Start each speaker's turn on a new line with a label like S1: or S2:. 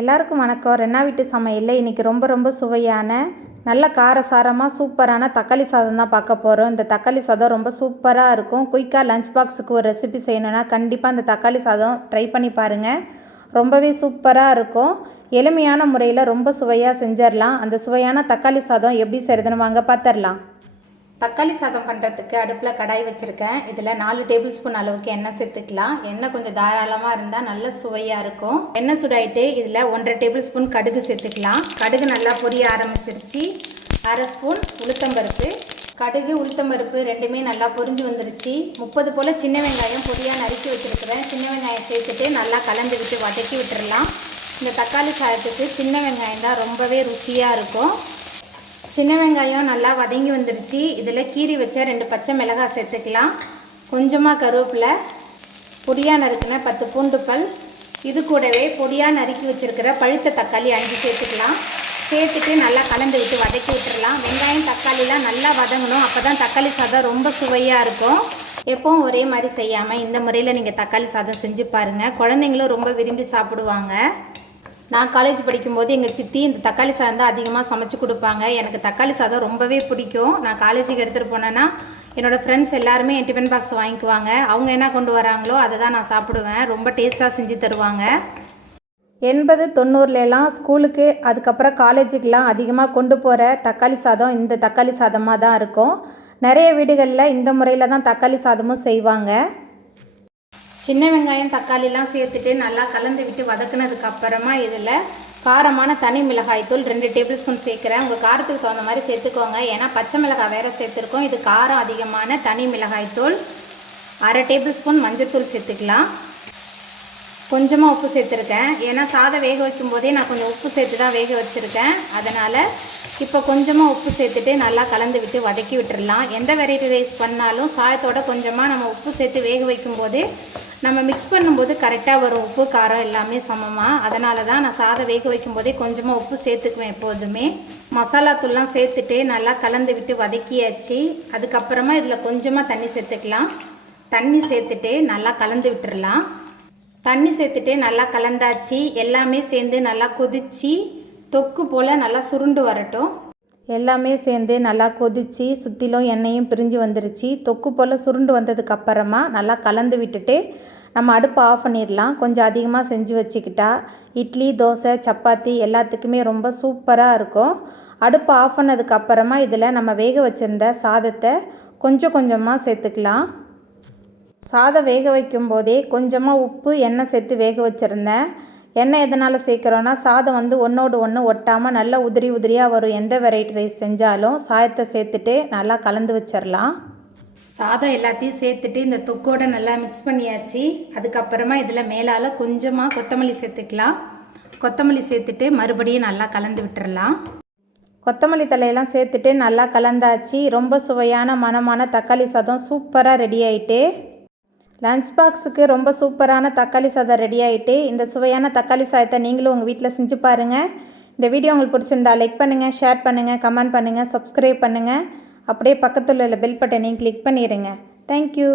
S1: எல்லாருக்கும் வணக்கம். ரெண்டா வீட்டு சமையலில் இன்றைக்கி ரொம்ப ரொம்ப சுவையான நல்ல காரசாரமாக சூப்பரான தக்காளி சாதம் தான் பார்க்க போகிறோம் இந்த தக்காளி சாதம் ரொம்ப சூப்பராக இருக்கும். குயிக்காக லஞ்ச் பாக்ஸுக்கு ஒரு ரெசிபி செய்யணுன்னா கண்டிப்பாக இந்த தக்காளி சாதம் ட்ரை பண்ணி பாருங்கள் ரொம்பவே சூப்பராக இருக்கும். எளிமையான முறையில் ரொம்ப சுவையாக செஞ்சிடலாம். அந்த சுவையான தக்காளி சாதம் எப்படி செய்கிறதுன்னு வாங்க பார்த்துடலாம் தக்காளி சாதம் பண்ணுறதுக்கு அடுப்பில் கடாய் வச்சுருக்கேன். இதில் நாலு டேபிள் ஸ்பூன் அளவுக்கு எண்ணெய் சேர்த்துக்கலாம். எண்ணெய் கொஞ்சம் தாராளமாக இருந்தால் நல்ல சுவையாக இருக்கும். எண்ணெய் சுடாயிட்டு இதில் ஒன்றரை டேபிள் ஸ்பூன் கடுகு சேர்த்துக்கலாம். கடுகு நல்லா பொரிய ஆரம்பிச்சிருச்சு. அரை ஸ்பூன் உளுத்தம்பருப்பு. கடுகு உளுத்தம்பருப்பு ரெண்டுமே நல்லா பொரிஞ்சு வந்துருச்சு. முப்பது போல் சின்ன வெங்காயம் பொரியாக நறுக்கி வச்சுருக்கிறேன். சின்ன வெங்காயம் சேர்த்துட்டு நல்லா கலந்து விட்டு வதக்கி விட்டுடலாம் இந்த தக்காளி சாதத்துக்கு சின்ன வெங்காயம் தான் ரொம்பவே ருசியாக இருக்கும். சின்ன வெங்காயம் நல்லா வதங்கி வந்துருச்சு. இதில் கீரி வச்ச ரெண்டு பச்சை மிளகாய் சேர்த்துக்கலாம். கொஞ்சமாக கருவேப்பிலை பொடியாக நறுக்கின பத்து பூண்டு பல் இது கூடவே பொடியாக நறுக்கி வச்சுருக்கிற பழுத்த தக்காளி அஞ்சு சேர்த்துக்கலாம். சேர்த்துட்டு நல்லா கலந்து விட்டு வதக்கி விட்டுடலாம் வெங்காயம் தக்காளிலாம் நல்லா வதங்கணும். அப்போ தான் தக்காளி சாதம் ரொம்ப சுவையாக இருக்கும். எப்பவும் ஒரே மாதிரி செய்யாமல் இந்த முறையில் நீங்கள் தக்காளி சாதம் செஞ்சு பாருங்கள் குழந்தைங்களும் ரொம்ப விரும்பி சாப்பிடுவாங்க. நான் காலேஜ் படிக்கும்போது எங்கள் சித்தி இந்த தக்காளி சாதம் தான் அதிகமாக சமைச்சு கொடுப்பாங்க. எனக்கு தக்காளி சாதம் ரொம்பவே பிடிக்கும். நான் காலேஜுக்கு எடுத்துகிட்டு போனேன்னா என்னோடய ஃப்ரெண்ட்ஸ் எல்லாருமே என் டிஃபன் பாக்ஸ் வாங்கிக்குவாங்க. அவங்க என்ன கொண்டு வராங்களோ அதை தான் நான் சாப்பிடுவேன். ரொம்ப டேஸ்ட்டாக செஞ்சு தருவாங்க. எண்பது தொண்ணூறுலலாம் ஸ்கூலுக்கு அதுக்கப்புறம் காலேஜுக்கெலாம் அதிகமாக கொண்டு போகிற தக்காளி சாதம் இந்த தக்காளி சாதமாக தான் இருக்கும். நிறைய வீடுகளில் இந்த முறையில் தான் தக்காளி சாதமும் செய்வாங்க. சின்ன வெங்காயம் தக்காளிலாம் சேர்த்துட்டு நல்லா கலந்து விட்டு வதக்குனதுக்கு அப்புறமா இதில் காரமான தனி மிளகாய்த்தூள் ரெண்டு டேபிள் ஸ்பூன் சேர்க்குறேன். உங்கள் காரத்துக்கு தகுந்த மாதிரி சேர்த்துக்கோங்க. ஏன்னா பச்சை மிளகாய் வேறு சேர்த்துருக்கோம். இது காரம் அதிகமான தனி மிளகாய் தூள். அரை டேபிள் ஸ்பூன் மஞ்சத்தூள் சேர்த்துக்கலாம். கொஞ்சமாக உப்பு சேர்த்துருக்கேன். ஏன்னா சாதம் வேக வைக்கும் போதே நான் கொஞ்சம் உப்பு சேர்த்து தான் வேக வச்சுருக்கேன். அதனால் இப்போ கொஞ்சமாக உப்பு சேர்த்துட்டு நல்லா கலந்து விட்டு வதக்கி விட்டுடலாம் எந்த வெரைட்டி ரைஸ் பண்ணாலும் சாதத்தோட கொஞ்சமாக நம்ம உப்பு சேர்த்து வேக வைக்கும் போது நம்ம மிக்ஸ் பண்ணும்போது கரெக்டாக வரும். உப்பு காரம் எல்லாமே சமமாக அதனால தான் நான் சாதம் வேக வைக்கும் போதே கொஞ்சமாக உப்பு சேர்த்துக்குவேன் எப்போதுமே. மசாலா தூள்லாம் சேர்த்துட்டு நல்லா கலந்து விட்டு வதக்கியாச்சு. அதுக்கப்புறமா இதில் கொஞ்சமாக தண்ணி சேர்த்துக்கலாம். தண்ணி சேர்த்துட்டு நல்லா கலந்து விட்டுடலாம் தண்ணி சேர்த்துட்டு நல்லா கலந்தாச்சு. எல்லாமே சேர்ந்து நல்லா கொதிச்சு தொக்கு போல் நல்லா சுருண்டு வரட்டும். எல்லாமே சேர்ந்து நல்லா கொதித்து சுற்றிலும் எண்ணெயும் பிரிஞ்சு வந்துருச்சு. தொக்கு போல் சுருண்டு வந்ததுக்கப்புறமா நல்லா கலந்து விட்டுட்டு நம்ம அடுப்பை ஆஃப் பண்ணிடலாம். கொஞ்சம் அதிகமாக செஞ்சு வச்சுக்கிட்டா இட்லி தோசை சப்பாத்தி எல்லாத்துக்குமே ரொம்ப சூப்பராக இருக்கும். அடுப்பை ஆஃப் பண்ணதுக்கப்புறமா இதில் நம்ம வேக வச்சுருந்த சாதத்தை கொஞ்சம் கொஞ்சமாக சேர்த்துக்கலாம். சாதம் வேக வைக்கும் போதே கொஞ்சமாக உப்பு எண்ணெய் சேர்த்து வேக வச்சுருந்தேன். எண்ணெய் எதனால் சேர்க்குறோன்னா சாதம் வந்து ஒன்றோடு ஒன்று ஒட்டாமல் நல்லா உதிரி உதிரியாக வரும். எந்த வெரைட்டி ரைஸ் செஞ்சாலும் சாதத்தை சேர்த்துட்டு நல்லா கலந்து வச்சிடலாம் சாதம் எல்லாத்தையும் சேர்த்துட்டு இந்த தொக்கோடு நல்லா மிக்ஸ் பண்ணியாச்சு. அதுக்கப்புறமா இதில் மேலால் கொஞ்சமாக கொத்தமல்லி சேர்த்துக்கலாம். கொத்தமல்லி சேர்த்துட்டு மறுபடியும் நல்லா கலந்து விட்டுறலாம் கொத்தமல்லி தலையெல்லாம் சேர்த்துட்டு நல்லா கலந்தாச்சு. ரொம்ப சுவையான மனமான தக்காளி சாதம் சூப்பராக ரெடி ஆகிட்டு லஞ்ச் பாக்ஸுக்கு ரொம்ப சூப்பரான தக்காளி சாதம் ரெடி ஆகிட்டு இந்த சுவையான தக்காளி சாதத்தை நீங்களும் உங்கள் வீட்டில் செஞ்சு பாருங்கள் இந்த வீடியோ உங்களுக்கு பிடிச்சிருந்தா லைக் பண்ணுங்கள் ஷேர் பண்ணுங்கள் கமெண்ட் பண்ணுங்கள் சப்ஸ்கிரைப் பண்ணுங்கள் அப்படியே பக்கத்தில் உள்ள பெல் பட்டனையும் கிளிக் பண்ணிடுங்க தேங்க்யூ